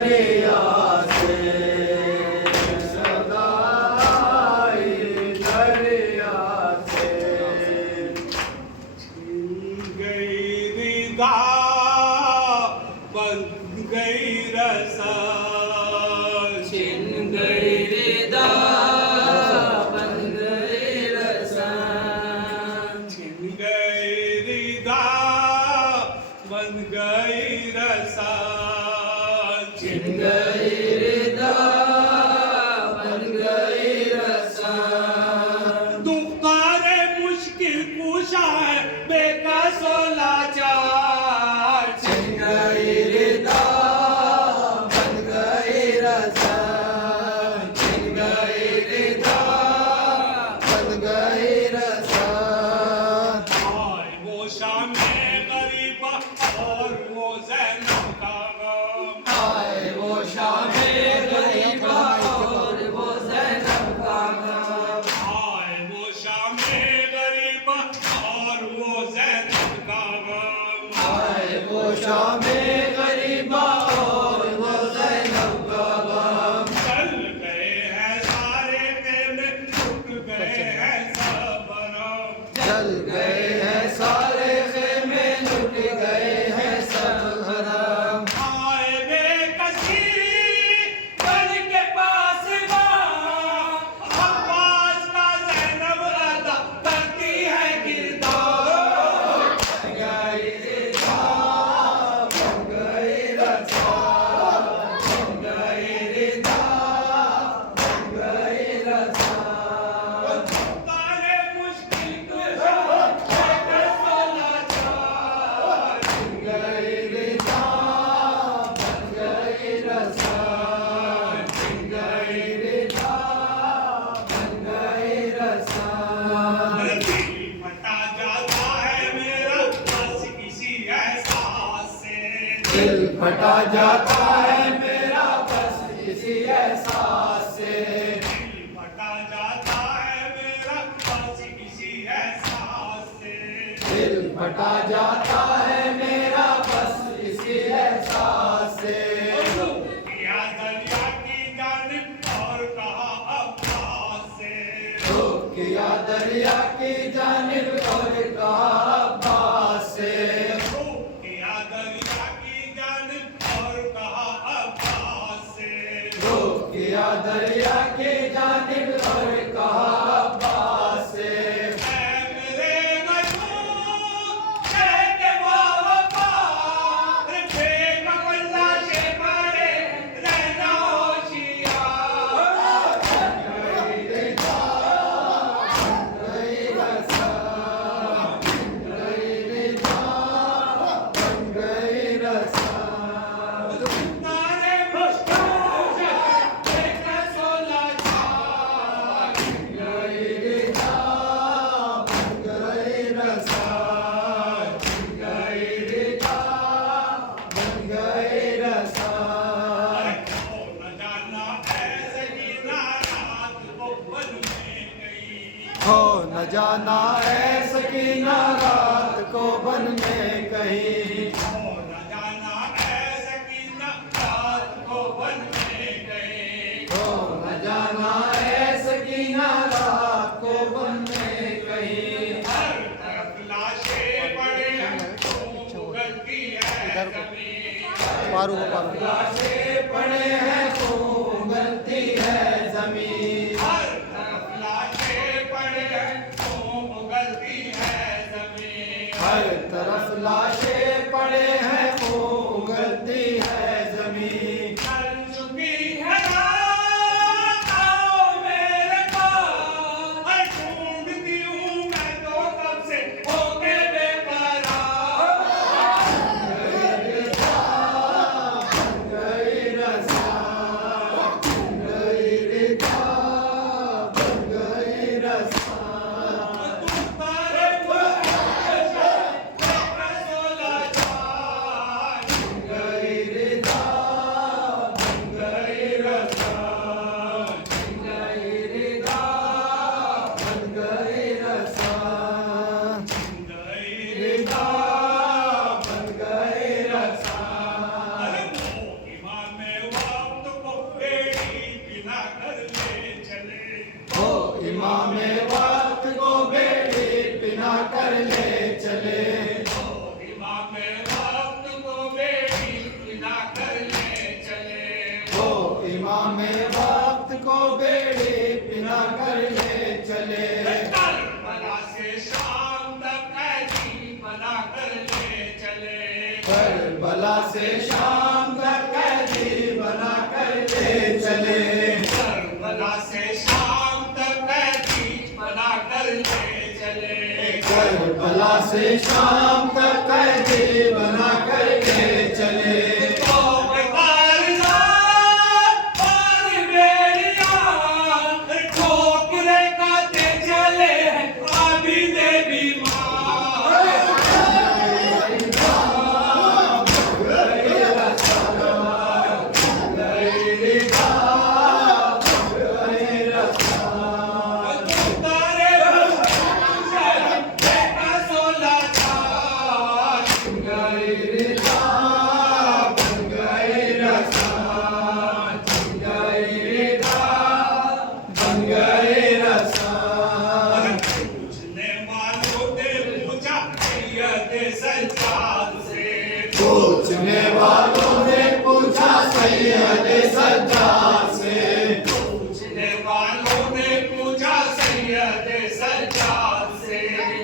दरिया से सदाई दरिया से छिन गई रिदा बन गई रसा छिन गई रिदा बन गई रसा छिन गई रिदा बन गई रसा छिन गई रिदा बन गई रसा दुकारे मुश्किल कुशा है बेकसो लाचार छिन गई रिदा बन गई रसा छिन गई रिदा बन गई रसा हाय वो शामे गरीबा और वो ज़ैनब का गम हाय वो शामे गरीबा और वो ज़ैनब का गम हाय वो शामे गरीबा और वो ज़ैनब का गम हाय वो शामे गरीबा और वो ज़ैनब का गम चल गए हैं सारे खेमे टूट गए हैं सब बरम जल गए हैं सारे खेमे लुट गए हैं सब हरम हाय बेकसी बन के पास अब्बास का ज़ैनब अदा करती है किरदार गई रिदा बन गई रसा बन गई रिदा बन गई रसा तारे मुश्किल कुशा बेकर सोलाचार गई रिदा बन गई रसा गई रिदा बन गई रसा दिल फटा जाता है मेरा बस किसी एहसास से दिल फटा जाता है मेरा बस किसी एहसास से दिल फटा जाता है मेरा बस किसी एहसास से दिल फटा जाता है मेरा बस किसी एहसास से किया दरिया की जानिब और कहा अब्बास से रुख किया दरिया की जानिब और कहा अब्बास से किया दरिया की जानिब और कहा अब्बास से रुख किया दरिया की जानिब और कहा अब्बास से ऐ मेरे गयूर कहते वफा रे बेकल्ला के पड़े रहना होशियार गई रसा गई रिदा बन गई रसा तारे मुश्किल बेकर सोलाचार गई रिदा बन गई रसा गई रिदा बन गई रसा न जाना ऐसे ही ना रात को बन में गई हो न जाना है सकीना रात को बन में कहीं न जाना ऐसे की न रात को बन में गई हो न जाना है सकीना रात को बन में कहीं हर तरफ लाशें पड़े तो गलती है जमीन लाशें पड़े हैं खून गलती है जमीन हर तरफ लाशें पड़े तो गलती है जमीन हर तरफ लाशें पड़े हैं खून गलती है जमीन चल चुकी है रात आओ मेरे पास हर ढूंढती हूँ मैं तो कब से होके बेकरार गई इमाम वक्त को बेड़े बिना कर ले चले। करबला से शाम तक कैदी बना कर ले चले। करबला से शाम तक कैदी बना कर ले चले। करबला से शाम तक कैदी बना कर ले चले। करबला से शाम तक कैदी बना कर ले चले। पूछने वालों ने पूछा सैयद सज्जाद से। पूछने वालों ने पूछा सैयद सज्जाद से।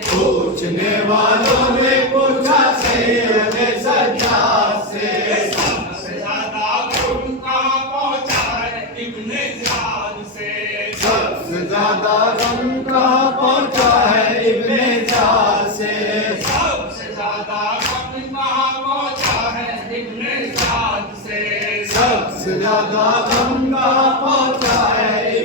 पूछने वालों ने पूछा सैयद सज्जाद से। सबसे ज्यादा गुण कहाँ पहुँचा है इब्ने ज़ियाद से। सबसे ज्यादा गम कहाँ पहुँचा है इब्ने ज़ियाद से। सबसे ज्यादा गम कहाँ पहुँचा है इब्ने ज़ियाद से। सबसे ज्यादा गम कहाँ पहुँचा है